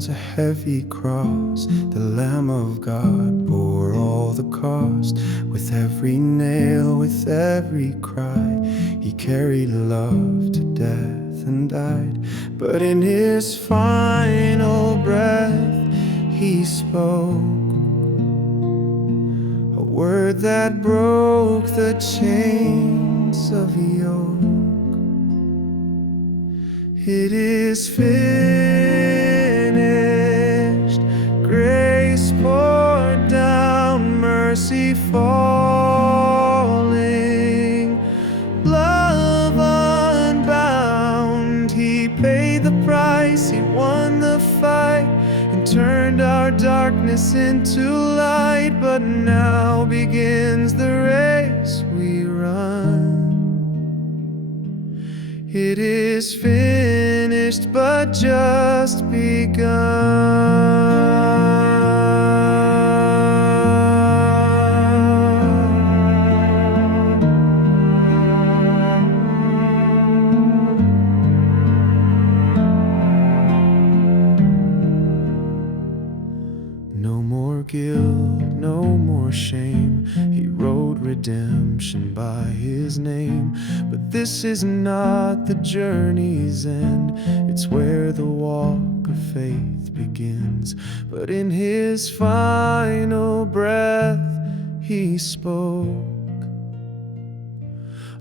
thorns, a heavy cross. The Lamb of God bore all the cost. With every nail, with every cry, he carried love to death and died. But in his final breath, he spoke a word that broke the chains of yoke. It is finished. Grace poured down, mercy falling, love unbound. He paid the price, he won the fight, and turned our darkness into light. But now begins the race we run. It is finished, but just begun. No more guilt, no more shame. He wrote redemption by his name. But this is not the journey's end, it's where the walk of faith begins. But in his final breath, he spoke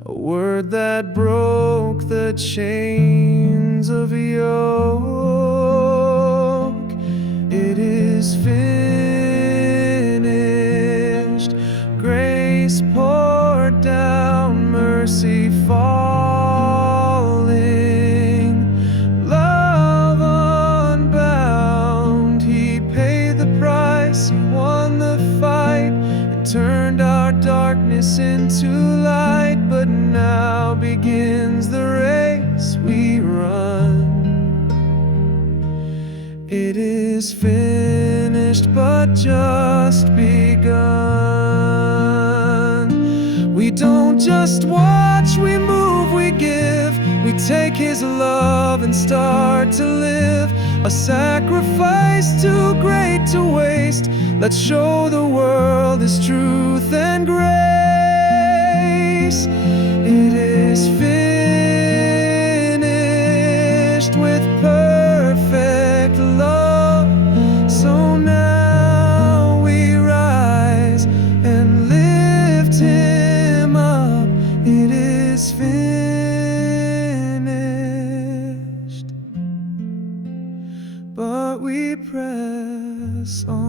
a word that broke the chains of yoke. It is finished. Grace poured down, mercy falling, love unbound. He paid the price, he won the fight, and turned our darkness into light. But now begins the race we run. It is finished, but just begun. We don't just watch, we move, we give. We take his love and start to live. A sacrifice too great to waste. Let's show the world his truth and grace. It is finished with perfect love. So now we rise and lift him up. It is finished, but we press on.